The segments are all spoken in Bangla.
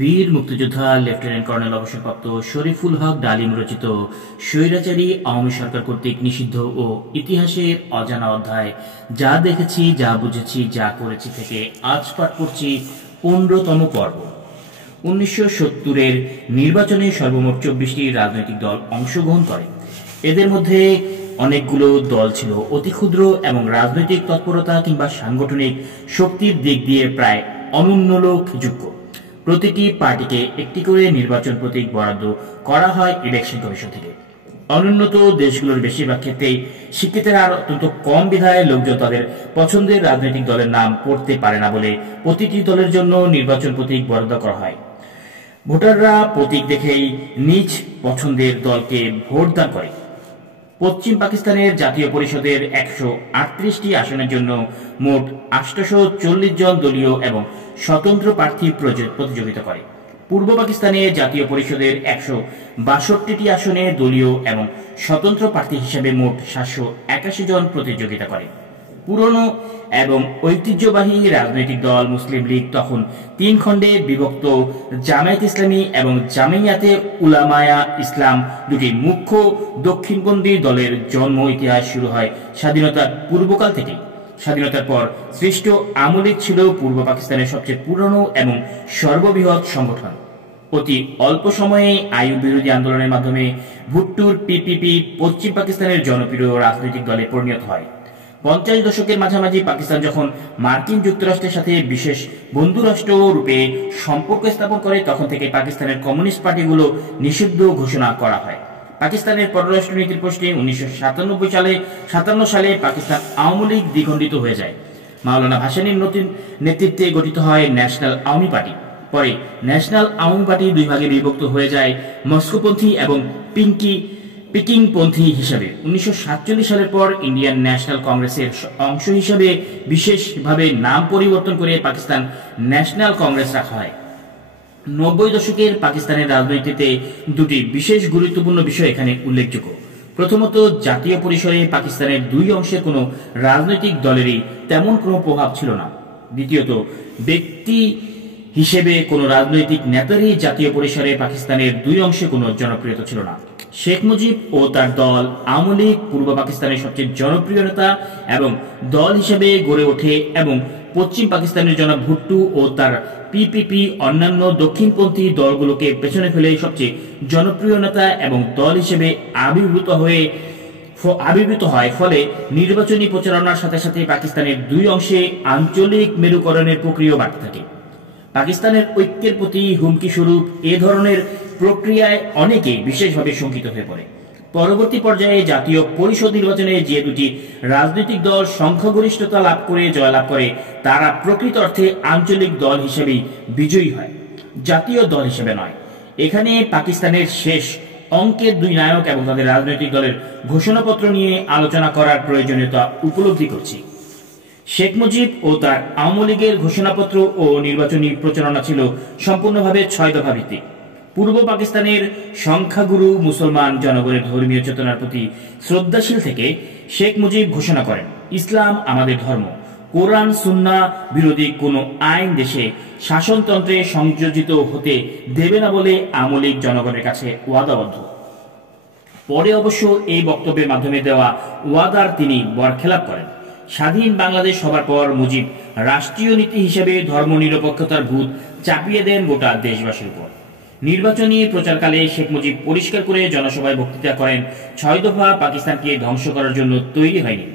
বীর মুক্তিযোদ্ধা লেফটেন্যান্ট কর্নেল অবসরপ্রাপ্ত শরীফুল হক ডালিম রচিত স্বৈরাচারী আওয়ামী সরকার কর্তৃক নিষিদ্ধ ও ইতিহাসের অজানা অধ্যায় যা দেখেছি, যা বুঝেছি, যা করেছি থেকে আজ পাঠ করছি 15তম পর্ব। 1970-এর নির্বাচনে সর্বমোট 24টি রাজনৈতিক দল অংশগ্রহণ করে। এদের মধ্যে অনেকগুলো দল ছিল অতি ক্ষুদ্র এবং রাজনৈতিক তৎপরতা কিংবা সাংগঠনিক শক্তির দিক দিয়ে প্রায় অনুন্নলোকযোগ্য। প্রতিটি পার্টিকে একটি করে নির্বাচন প্রতীক বরাদ্দ করা হয় ইলেকশন কমিশন থেকে। অনুন্নত দেশগুলোর বেশিরভাগ ক্ষেত্রেই শিক্ষিতেরা আর অত্যন্ত কম বিধায় লোকজন তাদের পছন্দের রাজনৈতিক দলের নাম পড়তে পারে না বলে প্রতিটি দলের জন্য নির্বাচন প্রতীক বরাদ্দ করা হয়। ভোটাররা প্রতীক দেখেই নিজ পছন্দের দলকে ভোট দান করে। পশ্চিম পাকিস্তানের জাতীয় পরিষদের 138টি আসনের জন্য মোট 840 জন দলীয় এবং স্বতন্ত্র প্রার্থী প্রতিযোগিতা করে। পূর্ব পাকিস্তানে জাতীয় পরিষদের 162টি আসনে দলীয় এবং স্বতন্ত্র প্রার্থী হিসেবে মোট 781 জন প্রতিযোগিতা করে। পুরনো এবং ঐতিহ্যবাহী রাজনৈতিক দল মুসলিম লীগ তখন 3 খণ্ডে বিভক্ত। জামায়াত ইসলামী এবং জামিয়াতে উলামায়ে ইসলাম দুটি মুখ্য দক্ষিণপন্থী দলের জন্ম ইতিহাস শুরু হয় স্বাধীনতার পূর্বকাল থেকেই। স্বাধীনতার পর সৃষ্ট আওয়ামী লীগ ছিল পূর্ব পাকিস্তানের সবচেয়ে পুরনো এবং সর্ববৃহৎ সংগঠন। অতি অল্প সময়ে আইয়ুব বিরোধী আন্দোলনের মাধ্যমে ভুট্টোর পিপিপি পশ্চিম পাকিস্তানের জনপ্রিয় রাজনৈতিক দলে পরিণত হয়। 50 দশকের মাঝামাঝি পাকিস্তান যখন মার্কিন যুক্তরাষ্ট্রের সাথে বিশেষ বন্ধুরাষ্ট্র রূপে সম্পর্ক স্থাপন করে, তখন থেকে পাকিস্তানের কমিউনিস্ট পার্টিগুলো নিষিদ্ধ ঘোষণা করা হয়। পাকিস্তানের পররাষ্ট্র নীতির প্রশ্নে 1957 সালে পাকিস্তান আওয়ামী লীগ দ্বিখণ্ডিত হয়ে যায়। মাওলানা ভাসানীর নতুন নেতৃত্বে গঠিত হয় ন্যাশনাল আওয়ামী পার্টি। পরে ন্যাশনাল আওয়ামী পার্টি দুই ভাগে বিভক্ত হয়ে যায় মস্কোপন্থী এবং পিকিংপন্থী হিসাবে। 1947 সালের পর ইন্ডিয়ান ন্যাশনাল কংগ্রেসের অংশ হিসাবে বিশেষভাবে নাম পরিবর্তন করে পাকিস্তান ন্যাশনাল কংগ্রেস রাখা হয়। 90 দশকের পাকিস্তানের রাজনীতিতে দুটি বিশেষ গুরুত্বপূর্ণ বিষয় এখানে উল্লেখযোগ্য। প্রথমত, জাতীয় পরিসরে পাকিস্তানের দুই অংশের কোনো রাজনৈতিক দলেরই তেমন কোনো প্রভাব ছিল না। দ্বিতীয়ত, ব্যক্তি হিসেবে কোনো রাজনৈতিক নেতারই জাতীয় পরিসরে পাকিস্তানের দুই অংশে কোনো জনপ্রিয়তা ছিল না। শেখ মুজিব ও তার দল আওয়ামী লীগ পূর্ব পাকিস্তানের সবচেয়ে জনপ্রিয় নেতা এবং দল হিসেবে গড়ে ওঠে এবং পশ্চিম পাকিস্তানের জনাব ভুট্টো ও তার পিপিপি অন্যান্য দক্ষিণপন্থী দলগুলোকে পেছনে ফেলে সবচেয়ে জনপ্রিয় নেতা এবং দল হিসেবে আবির্ভূত হয়। ফলে নির্বাচনী প্রচারণার সাথে সাথে পাকিস্তানের দুই অংশে আঞ্চলিক মেরুকরণের প্রক্রিয়া বাড়তে থাকে। পাকিস্তানের ঐক্যের প্রতি হুমকি স্বরূপ এ ধরনের প্রক্রিয়ায় অনেকেই বিশেষভাবে শঙ্কিত হয়ে পড়ে। পরবর্তী পর্যায়ে জাতীয় পরিষদ নির্বাচনে যে দুটি রাজনৈতিক দল সংখ্যাগরিষ্ঠতা লাভ করে জয়লাভ করে, তারা প্রকৃত অর্থে আঞ্চলিক দল হিসেবেই বিজয়ী হয়, জাতীয় দল হিসেবে নয়। এখানে পাকিস্তানের শেষ অঙ্কের দুই নায়ক এবং তাদের রাজনৈতিক দলের ঘোষণাপত্র নিয়ে আলোচনা করার প্রয়োজনীয়তা উপলব্ধি করছি। শেখ মুজিব ও তার আওয়ামী লীগের ঘোষণাপত্র ও নির্বাচনী প্রচারণা ছিল সম্পূর্ণভাবে 6 দফা ভিত্তিক। পূর্ব পাকিস্তানের সংখ্যাগুরু মুসলমান জনগণের ধর্মীয় চেতনার প্রতি শ্রদ্ধাশীল থেকে শেখ মুজিব ঘোষণা করেন, ইসলাম আমাদের ধর্ম, কোরআন সুন্নাহ বিরোধী কোনো আইন দেশে শাসনতন্ত্রে সংযোজিত হতে দেবে না বলে আওয়ামী লীগ জনগণের কাছে ওয়াদাবদ্ধ। পরে অবশ্য এই বক্তব্যের মাধ্যমে দেওয়া ওয়াদার তিনি বরখেলাপ করেন। স্বাধীন বাংলাদেশ হবার পর মুজিব রাষ্ট্রীয় নীতি হিসেবে ধর্মনিরপেক্ষতার ভূত চাপিয়ে দেন গোটা দেশবাসীর উপর। নির্বাচনী প্রচারকালে শেখ মুজিব পরিষ্কার করে জনসভায় বক্তৃতা করেন, 6 দফা পাকিস্তানকে ধ্বংস করার জন্য তৈরি হয়নি,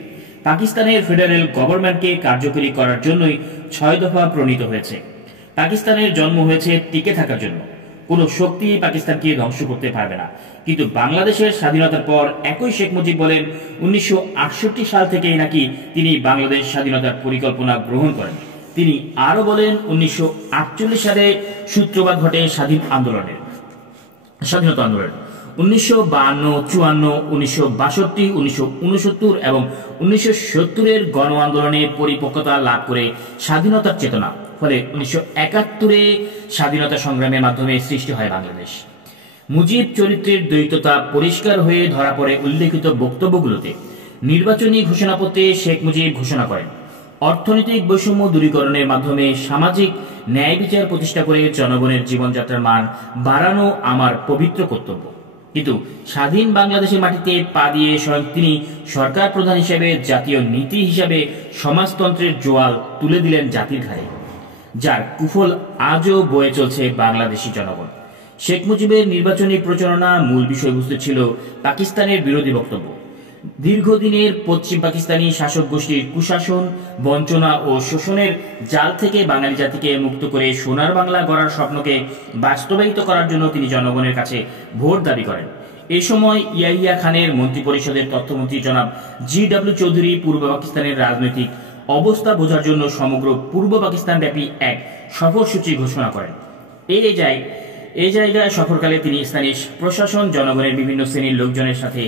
পাকিস্তানের ফেডারেল গভর্নমেন্টকে কার্যকরী করার জন্যই 6 দফা প্রণীত হয়েছে। পাকিস্তানের জন্ম হয়েছে টিকে থাকার জন্য, কোনো শক্তি পাকিস্তানকে ধ্বংস করতে পারবে না। কিন্তু বাংলাদেশের স্বাধীনতার পর একই শেখ মুজিব বলেন 1968 সাল থেকেই নাকি তিনি বাংলাদেশ স্বাধীনতার পরিকল্পনা গ্রহণ করেন। তিনি আরো বলেন 1948 সালে সূত্রপাত ঘটে স্বাধীনতা আন্দোলনের। 1952, 1954, 1962, 1969 এবং 1970-এর গণ আন্দোলনে পরিপক্কতা লাভ করে স্বাধীনতার চেতনা। ফলে 1971-এ স্বাধীনতা সংগ্রামের মাধ্যমে সৃষ্টি হয় বাংলাদেশ। মুজিব চরিত্রের দ্বৈততা পরিষ্কার হয়ে ধরা পড়ে উল্লেখিত বক্তব্যগুলোতে। নির্বাচনী ঘোষণাপত্রে শেখ মুজিব ঘোষণা করেন, অর্থনৈতিক বৈষম্য দূরীকরণের মাধ্যমে সামাজিক ন্যায় বিচার প্রতিষ্ঠা করে জনগণের জীবনযাত্রার মান বাড়ানো আমার পবিত্র কর্তব্য। কিন্তু স্বাধীন বাংলাদেশের মাটিতে পা দিয়ে স্বয়ং তিনি সরকার প্রধান হিসেবে জাতীয় নীতি হিসাবে সমাজতন্ত্রের জোয়াল তুলে দিলেন জাতির ঘাড়ে, যার কুফল আজও বয়ে চলছে বাংলাদেশি জনগণ। শেখ মুজিবের নির্বাচনী প্রচারণা মূল বিষয়বস্তু ছিল পাকিস্তানের বিরোধী বক্তব্য। দীর্ঘদিনের পশ্চিম পাকিস্তানি শাসক গোষ্ঠীর কুশাসন, বঞ্চনা ও শোষণের জাল থেকে বাঙালি জাতিকে মুক্ত করে সোনার বাংলা গড়ার স্বপ্নকে বাস্তবায়িত করার জন্য তিনি জনগণের কাছে ভোট দাবি করেন। এ সময় ইয়াহিয়া খানের মন্ত্রিপরিষদের তথ্যমন্ত্রী জনাব জি.ডব্লিউ. চৌধুরী পূর্ব পাকিস্তানের রাজনৈতিক অবস্থা বোঝার জন্য সমগ্র পূর্ব পাকিস্তান ব্যাপী এক সফরসূচি ঘোষণা করেন। এই জায়গায় সফরকালে তিনি স্থানীয় প্রশাসন, জনগণের বিভিন্ন শ্রেণীর লোকজনের সাথে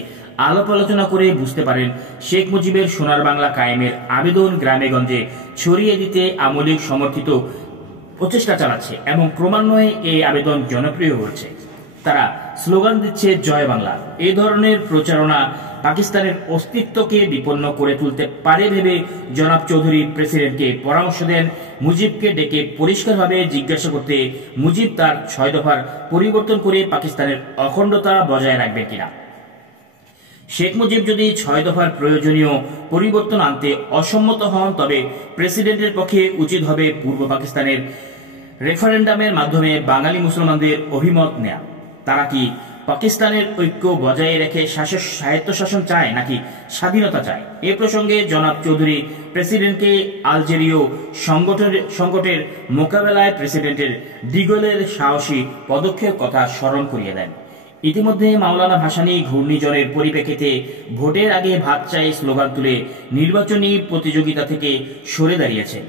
আলাপ আলোচনা করে বুঝতে পারেন শেখ মুজিবের সোনার বাংলা কায়েমের আবেদন গ্রামে গঞ্জে ছড়িয়ে দিতে আমলিক সমর্থিত প্রচেষ্টা চালাচ্ছে এবং ক্রমান্বয়ে এই আবেদন জনপ্রিয় হচ্ছে। তারা স্লোগান দিচ্ছে জয় বাংলা। এই ধরনের প্রচারণা পাকিস্তানের অস্তিত্বকে বিপন্ন করে তুলতে পারে ভেবে জনাব চৌধুরী প্রেসিডেন্টকে পরামর্শ দেন মুজিবকে ডেকে পরিষ্কারভাবে জিজ্ঞাসা করতে মুজিব তার 6 দফার পরিবর্তন করে পাকিস্তানের অখণ্ডতা বজায় রাখবেন কিনা। শেখ মুজিব যদি 6 দফার প্রয়োজনীয় পরিবর্তন আনতে অসম্মত হন, তবে প্রেসিডেন্টের পক্ষে উচিত হবে পূর্ব পাকিস্তানের রেফারেন্ডামের মাধ্যমে বাঙালি মুসলমানদের অভিমত নেয়া। তারা কি পাকিস্তানের ঐক্য বজায় রেখে স্বায়ত্তশাসন চায় নাকি স্বাধীনতা চায়? এ প্রসঙ্গে জনাব চৌধুরী প্রেসিডেন্টকে আলজেরীয় সংকটের মোকাবেলায় প্রেসিডেন্টের ডিগলের সাহসী পদক্ষেপ কথা স্মরণ করিয়ে দেন। ইতিমধ্যে মাওলানা ভাসানী ঘূর্ণিঝড়ের পরিপ্রেক্ষিতে ভোটের আগে ভাত চাই স্লোগান তুলে নির্বাচনী প্রতিযোগিতা থেকে সরে দাঁড়িয়েছে।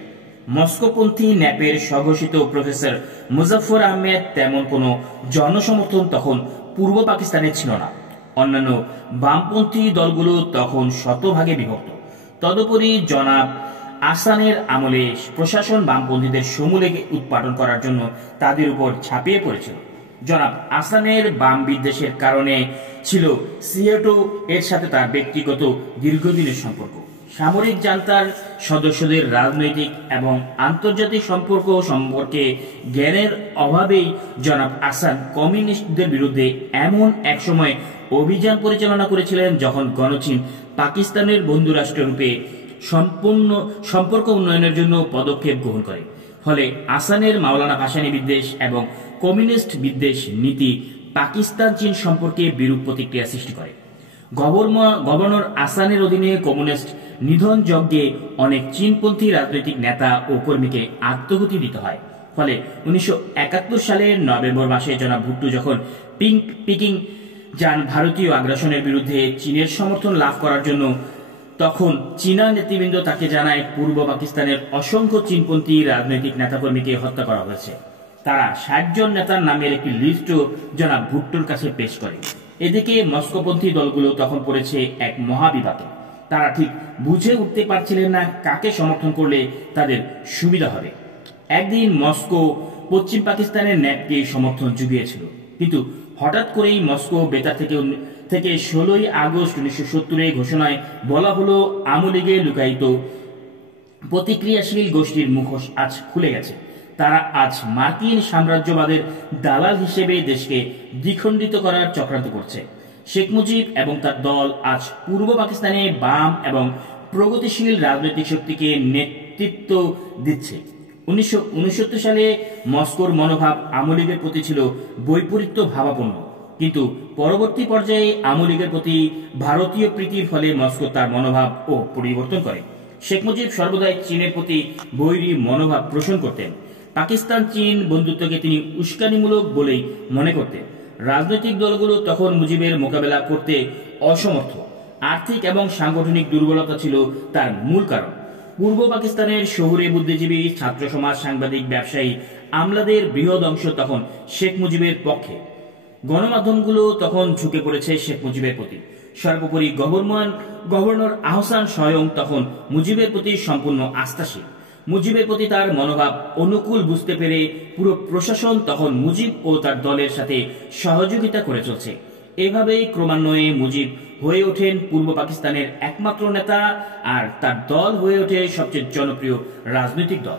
মস্কোপন্থী ন্যাপের স্বঘোষিত প্রফেসর মুজাফফর আহমেদ তেমন কোনো জনসমর্থন তখন পূর্ব পাকিস্তানে ছিল না। অন্যান্য বামপন্থী দলগুলো তখন শতভাগে বিভক্ত। তদুপরি জনাব আহসানের আমলে প্রশাসন বামপন্থীদের সমূলে উৎপাদন করার জন্য তাদের উপর ঝাঁপিয়ে পড়েছিল। জনাব আহসানের বাম বিদ্বেষের কারণে ছিল সিয়েটো এর সাথে তার ব্যক্তিগত দীর্ঘদিনের সম্পর্ক। সামরিক জান্তার সদস্যদের রাজনৈতিক এবং আন্তর্জাতিক সম্পর্কে জ্ঞানের অভাবেই জনাব আহসান কমিউনিস্টদের বিরুদ্ধে এমন এক সময় অভিযান পরিচালনা করেছিলেন যখন গণচীন পাকিস্তানের বন্ধুরাষ্ট্র রূপে সম্পর্ক উন্নয়নের জন্য পদক্ষেপ গ্রহণ করে। ফলে আহসানের মাওলানা ভাসানী বিদ্বেষ এবং কমিউনিস্ট বিদ্বেষ নীতি পাকিস্তান চীন সম্পর্কে বিরূপ প্রতিক্রিয়া সৃষ্টি করে। গভর্নর আহসানের অধীনে কমিউনিস্ট নিধন যজ্ঞে অনেক চীনপন্থী রাজনৈতিক নেতা ও কর্মীকে আত্মঘাতী দিতে হয়। ফলে 1971 সালের নভেম্বর মাসে জনাব ভুট্টো যখন পিকিং যান ভারতীয় আগ্রাসনের বিরুদ্ধে চীনের সমর্থন লাভ করার জন্য, তখন চীনা নেতৃবৃন্দ তাকে জানায় পূর্ব পাকিস্তানের অসংখ্য চীনপন্থী রাজনৈতিক নেতাকর্মীকে হত্যা করা হয়েছে। তারা 60 জন নেতার নামের একটি লিস্টও জনাব ভুট্টোর কাছে পেশ করে। এদিকে মস্কোপন্থী দলগুলো তখন পড়েছে এক মহাবিবাদে। তারা ঠিক বুঝে উঠতে পারছিলেন না কাকে সমর্থন করলে তাদের সুবিধা হবে। একদিন মস্কো পশ্চিম পাকিস্তানের ন্যাপকে সমর্থন জুগিয়েছিল, কিন্তু হঠাৎ করেই মস্কো বেতার থেকে 16 আগস্ট 1970 ঘোষণায় বলা হলো আওয়ামী লীগে লুকায়িত প্রতিক্রিয়াশীল গোষ্ঠীর মুখোশ আজ খুলে গেছে। তারা আজ মার্কিন সাম্রাজ্যবাদের দালাল হিসেবে দেশকে দ্বিখণ্ডিত করার চক্রান্ত করছে। শেখ মুজিব এবং তার দল আজ পূর্ব পাকিস্তানে বাম এবং প্রগতিশীল রাজনৈতিক শক্তিকে নেতৃত্ব দিচ্ছে। 1969 সালে মস্কোর মনোভাব আওয়ামী লীগের প্রতি ছিল বৈপরীত্য ভাবাপন্ন, কিন্তু পরবর্তী পর্যায়ে আওয়ামী লীগের প্রতি ভারতীয় প্রীতির ফলে মস্কো তার মনোভাব ও পরিবর্তন করে। শেখ মুজিব সর্বদাই চীনের প্রতি বৈরী মনোভাব পোষণ করতেন। পাকিস্তান চীন বন্ধুত্বকে তিনি উস্কানিমূলক বলেই মনে করতেন। রাজনৈতিক দলগুলো তখন মুজিবের মোকাবেলা করতে অসমর্থ। আর্থিক এবং সাংগঠনিক দুর্বলতা ছিল তার মূল কারণ। পূর্ব পাকিস্তানের শহুরে বুদ্ধিজীবী, ছাত্র সমাজ, সাংবাদিক, ব্যবসায়ী, আমলাদের বৃহৎ অংশ তখন শেখ মুজিবের পক্ষে। গণমাধ্যমগুলো তখন ঝুঁকে পড়েছে শেখ মুজিবের প্রতি। সর্বোপরি গভর্নর আহসান স্বয়ং তখন মুজিবের প্রতি সম্পূর্ণ আস্থাশীল। মুজিবের প্রতি তার মনোভাব অনুকূল বুঝতে পেরে পুরো প্রশাসন তখন মুজিব ও তার দলের সাথে সহযোগিতা করে চলছে। এভাবেই ক্রমান্বয়ে মুজিব হয়ে ওঠেন পূর্ব পাকিস্তানের একমাত্র নেতা, আর তার দল হয়ে ওঠে সবচেয়ে জনপ্রিয় রাজনৈতিক দল।